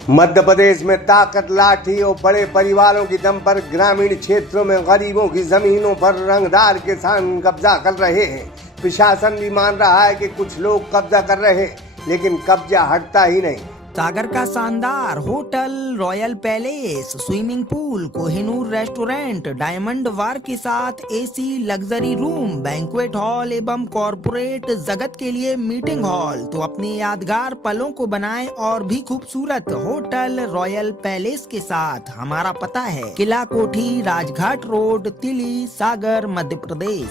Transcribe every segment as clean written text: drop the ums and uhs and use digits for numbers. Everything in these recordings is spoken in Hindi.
मध्य प्रदेश में ताकत लाठी और बड़े परिवारों की दम पर ग्रामीण क्षेत्रों में गरीबों की जमीनों पर रंगदार किसान कब्जा कर रहे हैं। प्रशासन भी मान रहा है कि कुछ लोग कब्जा कर रहे हैं, लेकिन कब्जा हटता ही नहीं। सागर का शानदार hotel, royal palace, swimming pool, Kohinoor restaurant, diamond bar के साथ AC, luxury room, banquet hall एवं कॉर्पोरेट जगत के लिए मीटिंग हॉल, तो अपने यादगार पलों को बनाएं और भी खूबसूरत। होटल रॉयल पैलेस के साथ हमारा पता है किला कोठी, राजघाट रोड, तिली, सागर, मध्य प्रदेश।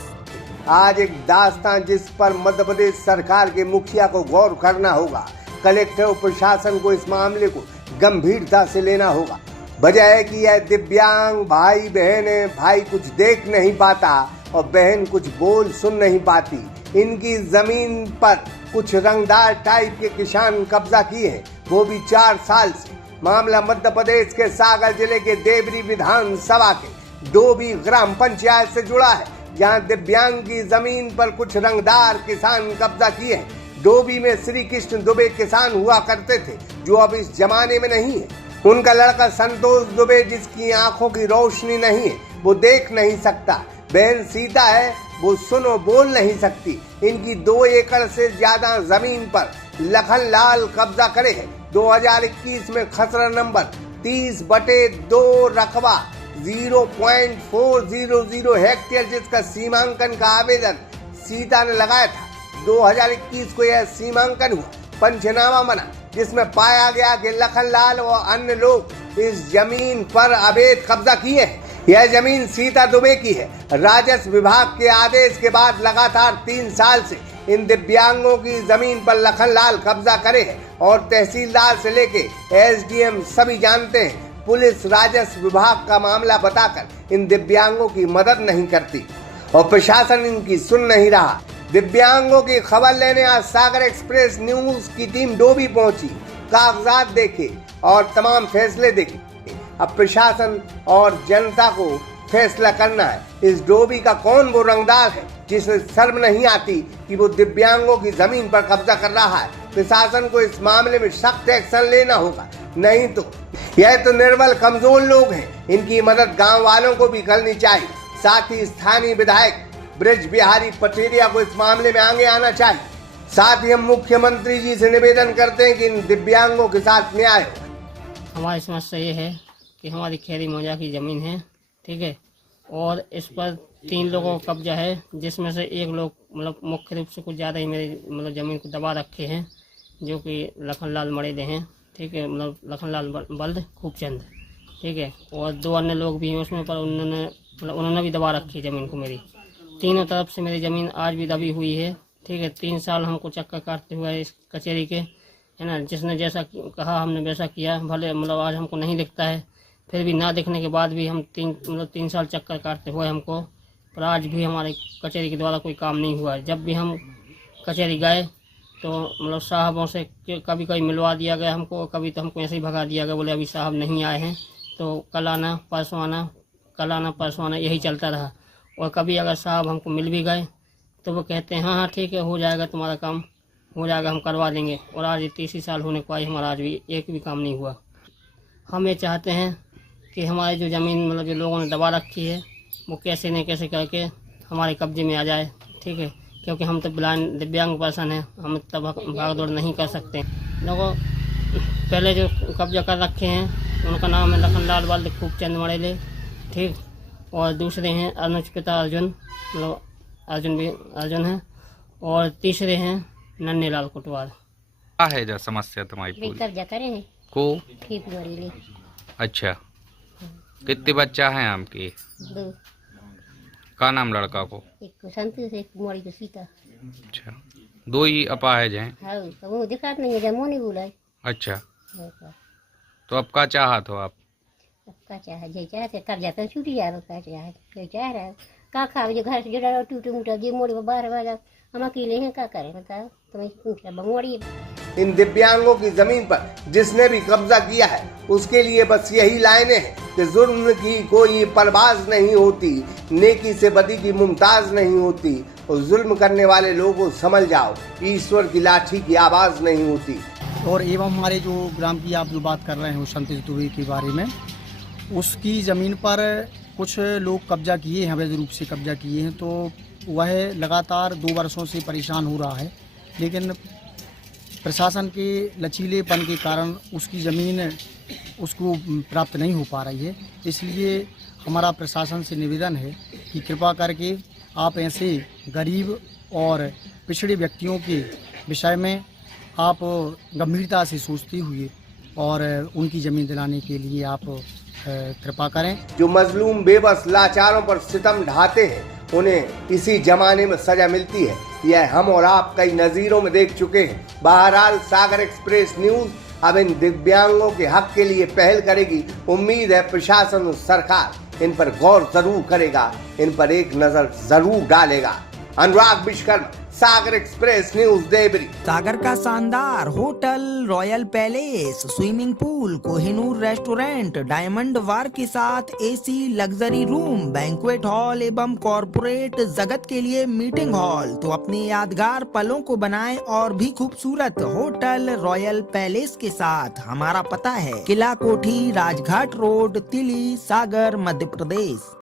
आज एक दास्तान जिस पर मध्य प्रदेश सरकार के मुखिया को गौर करना होगा। कलेक्टर और प्रशासन को इस मामले को गंभीरता से लेना होगा। वजह है कि यह दिव्यांग भाई बहन है। भाई कुछ देख नहीं पाता और बहन कुछ बोल सुन नहीं पाती। इनकी जमीन पर कुछ रंगदार टाइप के किसान कब्जा किए हैं, वो भी 4 साल से। मामला मध्य प्रदेश के सागर जिले के देवरी विधानसभा के डोभी ग्राम पंचायत से जुड़ा है, जहां दिव्यांग की जमीन पर कुछ रंगदार किसान कब्जा किए हैं। डोभी में श्री कृष्ण दुबे किसान हुआ करते थे, जो अब इस जमाने में नहीं है। उनका लड़का संतोष दुबे, जिसकी आंखों की रोशनी नहीं है, वो देख नहीं सकता। बहन सीता है, वो सुनो बोल नहीं सकती। इनकी 2 एकड़ से ज्यादा जमीन पर लखनलाल कब्जा करे है। 2021 में खसरा नंबर 30/2 रकबा 0.400 हेक्टेयर, जिसका सीमांकन का आवेदन सीता ने लगाया था। 2021 को यह सीमांकन हुआ, पंचनामा बना, जिसमें पाया गया कि लखनलाल व अन्य लोग इस जमीन पर अवैध कब्जा किए हैं। यह जमीन सीता दुबे की है। राजस्व विभाग के आदेश के बाद लगातार 3 साल से इन दिव्यांगों की जमीन पर लखनलाल कब्जा करे है और तहसीलदार से लेके एसडीएम सभी जानते हैं। पुलिस राजस्व विभाग का मामला बताकर इन दिव्यांगों की मदद नहीं करती और प्रशासन इनकी सुन नहीं रहा। दिव्यांगों की खबर लेने आज सागर एक्सप्रेस न्यूज की टीम डोभी पहुंची, कागजात देखे और तमाम फैसले देखे। अब प्रशासन और जनता को फैसला करना है, इस डोभी का कौन वो रंगदार है जिसे शर्म नहीं आती कि वो दिव्यांगों की जमीन पर कब्जा कर रहा है। प्रशासन को इस मामले में सख्त एक्शन लेना होगा, नहीं तो यह तो निर्बल कमजोर लोग हैं, इनकी मदद गाँव वालों को भी करनी चाहिए। साथ ही स्थानीय विधायक ब्रज बिहारी पटेरिया को इस मामले में आगे आना चाहिए। साथ ही हम मुख्यमंत्री जी से निवेदन करते हैं कि इन दिव्यांगों के साथ न्याय हो। हमारी समस्या ये है कि हमारी खेरी मौजा की ज़मीन है, ठीक है, और इस पर 3 लोगों का कब्जा है, जिसमें से एक लोग मतलब मुख्य रूप से कुछ ज़्यादा ही मेरी मतलब ज़मीन को दबा रखे हैं, जो कि लखनलाल मड़ेले हैं, ठीक है, मतलब लखनलाल बल्द खूबचंद, ठीक है, और 2 अन्य लोग भी हैं उसमें, पर उन्होंने भी दबा रखी है ज़मीन को। मेरी तीनों तरफ से मेरी ज़मीन आज भी दबी हुई है, ठीक है। 3 साल हमको चक्कर काटते हुए इस कचहरी के, है ना, जिसने जैसा कहा हमने वैसा किया। भले मतलब आज हमको नहीं दिखता है, फिर भी ना दिखने के बाद भी हम 3 साल चक्कर काटते हुए हमको, पर आज भी हमारे कचहरी के द्वारा कोई काम नहीं हुआ है। जब भी हम कचहरी गए तो मतलब साहबों से कभी कभी मिलवा दिया गया हमको, कभी तो हमको ऐसे ही भगा दिया गया, बोले अभी साहब नहीं आए हैं, तो कल आना परसों आना, कल आना परसों आना, यही चलता रहा। और कभी अगर साहब हमको मिल भी गए तो वो कहते हैं हाँ ठीक है, हो जाएगा, तुम्हारा काम हो जाएगा, हम करवा देंगे। और आज 30 साल होने को आई, हमारा आज भी एक भी काम नहीं हुआ। हम ये चाहते हैं कि हमारी जो ज़मीन मतलब जो लोगों ने दबा रखी है, वो कैसे न कैसे करके हमारे कब्जे में आ जाए, ठीक है, क्योंकि हम तो दिव्यांग पर्सन हैं, हम इतना भाग दौड़ नहीं कर सकते। लोगों पहले जो कब्जा कर रखे हैं उनका नाम है लखनलाल बल्द खूबचंद मड़ेले, ठीक, और दूसरे हैं अनुज पिता अर्जुन, मतलब अर्जुन है, और तीसरे हैं नन्हे लाल कोटवाल। क्या है जो समस्या तुम्हारी पूरी? कब्जा करे हैं को ठीक ले। अच्छा, कितने बच्चा हैं आपके? 2। का नाम लड़का को? एक को संतोष, एक मोड़ी को सीता। अच्छा, 2 ही अपाहिज हैं? हाँ, तो वो दिखा नहीं है, जमो नहीं बोला। अच्छा, तो अब क्या चाहत हो आप? का चाहे जे चाहे कब्जा कर छूट जाए, का चाहे कोई चाह रहा है का खा जो घर से जुड़ा टूटे मुटा जे मोड़ी 12 बजा, हम अकेले हैं, क्या करें बताओ, तुम्हें पूछा बमोड़ी। इन दिव्यांगों की जमीन पर जिसने भी कब्जा किया है उसके लिए बस यही लाइनें हैं कि जुल्म की कोई परवाज नहीं होती, नेकी से बदी की मुमताज नहीं होती, और जुल्म करने वाले लोगों को समझ जाओ, ईश्वर की लाठी की आवाज नहीं होती। और एवं हमारे जो ग्राम की आप जो बात कर रहे हैं उस संतोष दुबे के बारे में, उसकी ज़मीन पर कुछ लोग कब्जा किए हैं, अवैध रूप से कब्जा किए हैं, तो वह लगातार 2 वर्षों से परेशान हो रहा है। लेकिन प्रशासन के लचीलेपन के कारण उसकी ज़मीन उसको प्राप्त नहीं हो पा रही है। इसलिए हमारा प्रशासन से निवेदन है कि कृपा करके आप ऐसे गरीब और पिछड़े व्यक्तियों के विषय में आप गंभीरता से सोचते हुए और उनकी ज़मीन दिलाने के लिए आप कृपा करें। जो मजलूम बेबस लाचारों पर सितम ढाते हैं उन्हें इसी जमाने में सजा मिलती है, यह हम और आप कई नज़ीरों में देख चुके हैं। बहरहाल सागर एक्सप्रेस न्यूज़ अब इन दिव्यांगों के हक के लिए पहल करेगी। उम्मीद है प्रशासन और सरकार इन पर गौर जरूर करेगा, इन पर एक नजर जरूर डालेगा। Anurag Vishwakarma, Sagar express news, Deori. सागर का शानदार hotel, royal palace, swimming pool, Kohinoor restaurant, diamond bar के साथ AC luxury room, banquet hall एवं कॉरपोरेट जगत के लिए मीटिंग हॉल, तो अपने यादगार पलों को बनाएं और भी खूबसूरत। होटल रॉयल पैलेस के साथ हमारा पता है किला कोठी, राजघाट रोड, तिली, सागर, मध्य प्रदेश।